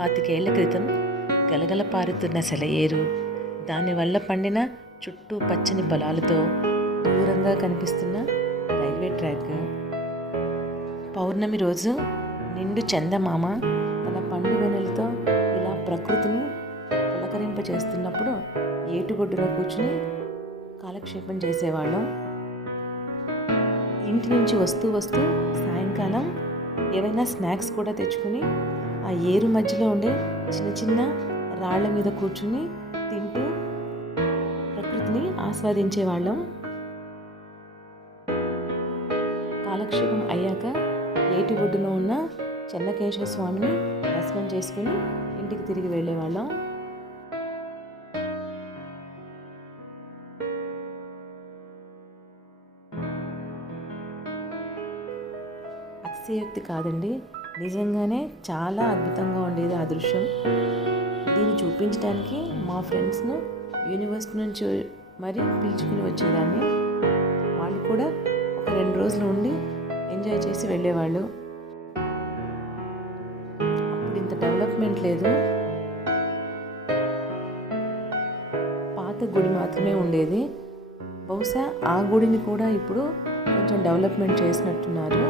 25 ఏళ్ల క్రితం గలగల పారుతున్న సెలయేరు, దానివల్ల పండిన చుట్టూ పచ్చని పొలాలతో దూరంగా కనిపిస్తున్న రైల్వే ట్రాక్. పౌర్ణమి రోజు నిండు చందమామ తన పండు వెన్నెలతో ఇలా ప్రకృతిని పులకరింపచేస్తున్నప్పుడు ఏటుగొడ్డులో కూర్చుని కాలక్షేపం చేసేవాళ్ళం. ఇంటి నుంచి వస్తూ సాయంకాలం ఏవైనా స్నాక్స్ కూడా తెచ్చుకుని ఆ ఏరు మధ్యలో ఉండే చిన్న చిన్న రాళ్ల మీద కూర్చుని తింటూ ప్రకృతిని ఆస్వాదించేవాళ్ళం. కాలక్షేపం అయ్యాక ఏటిగొడ్డులో ఉన్న చెన్నకేశవ స్వామిని దర్శనం చేసుకుని ఇంటికి తిరిగి వెళ్ళేవాళ్ళం. అతిశయోక్తి కాదండి, నిజంగానే చాలా అద్భుతంగా ఉండేది ఆ దృశ్యం. దీన్ని చూపించడానికి మా ఫ్రెండ్స్ను యూనివర్సిటీ నుంచి మరి పిలుచుకుని వచ్చేదాన్ని. వాళ్ళు కూడా ఒక 2 రోజులు ఉండి ఎంజాయ్ చేసి వెళ్ళేవాళ్ళు. అప్పుడు ఇంత డెవలప్మెంట్ లేదు, పాత గుడి మాత్రమే ఉండేది. బహుశా ఆ గుడిని కూడా ఇప్పుడు కొంచెం డెవలప్మెంట్ చేసినట్టున్నారు.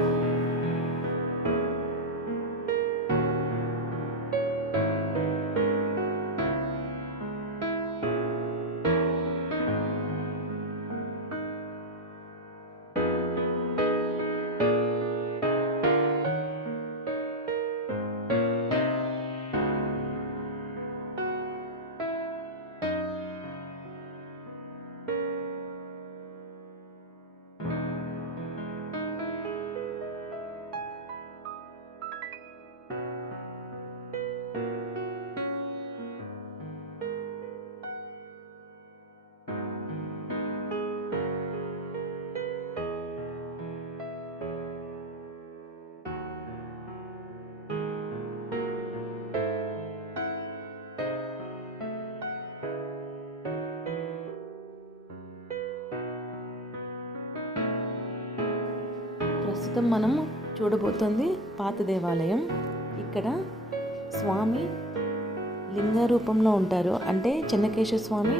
ప్రస్తుతం మనం చూడబోతోంది పాత దేవాలయం. ఇక్కడ స్వామి లింగ రూపంలో ఉంటారు, అంటే చెన్నకేశవ స్వామి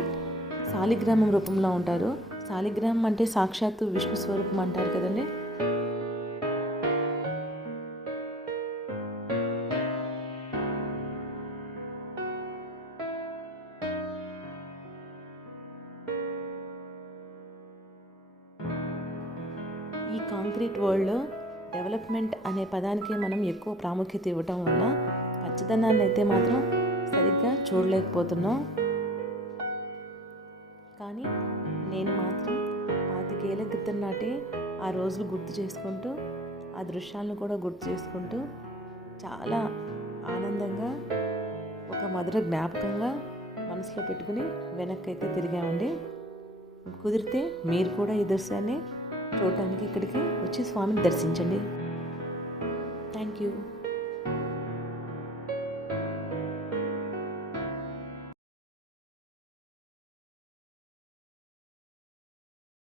శాలిగ్రామం రూపంలో ఉంటారు. శాలిగ్రామం అంటే సాక్షాత్తు విష్ణు స్వరూపం అంటారు కదండి. ఈ కాంక్రీట్ వరల్డ్లో డెవలప్మెంట్ అనే పదానికి మనం ఎక్కువ ప్రాముఖ్యత ఇవ్వటం వల్ల పచ్చదనాన్ని అయితే మాత్రం సరిగ్గా చూడలేకపోతున్నాం. కానీ నేను మాత్రం 25 ఏళ్ల క్రితం నాటి ఆ రోజులు గుర్తు చేసుకుంటూ, ఆ దృశ్యాలను కూడా గుర్తు చేసుకుంటూ చాలా ఆనందంగా ఒక మధుర జ్ఞాపకంగా మనసులో పెట్టుకుని వెనక్కి అయితే తిరిగామండి. కుదిరితే మీరు కూడా ఈ దృశ్యాన్ని చూడటానికి ఇక్కడికి వచ్చి స్వామిని దర్శించండి. Thank you.